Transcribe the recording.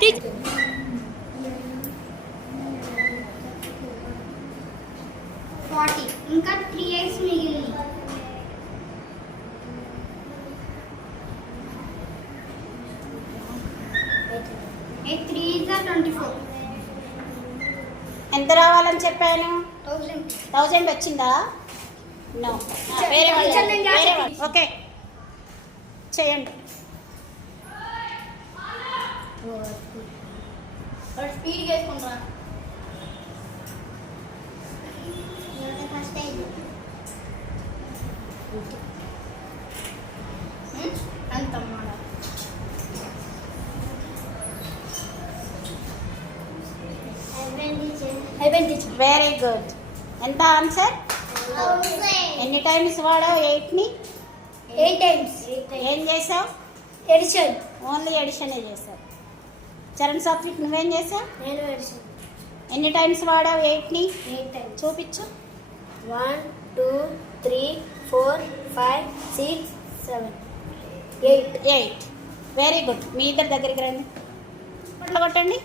40 ఇంకా 3 eggs మిగిలింది. 8 3 is 24. ఎంత రావాలని చెప్పాను? 1000 వచ్చిందా? నో. వేరే వాళ్ళు. ఓకే చేయండి. స్పీడ్ చేసుకుంటా. ఫస్ట్ అయింది అంత వెరీ గుడ్. ఎంత ఆన్సర్? ఎన్ని టైమ్స్ వాడావు 8ని? 8 times. ఏం చేసావు? ఎడిషన్. ఓన్లీ ఎడిషనే చేసావు. చరణ్ సాత్విక్ నువ్వేం చేసావు? నేను ఎడిషన్. ఎన్ని టైమ్స్ వాడావు 8ని? 8 times. చూపించు. 1 2 3 4 5 6 7 8. Very good. మీ ఇద్దరు దగ్గరికి రండి. కొట్టండి.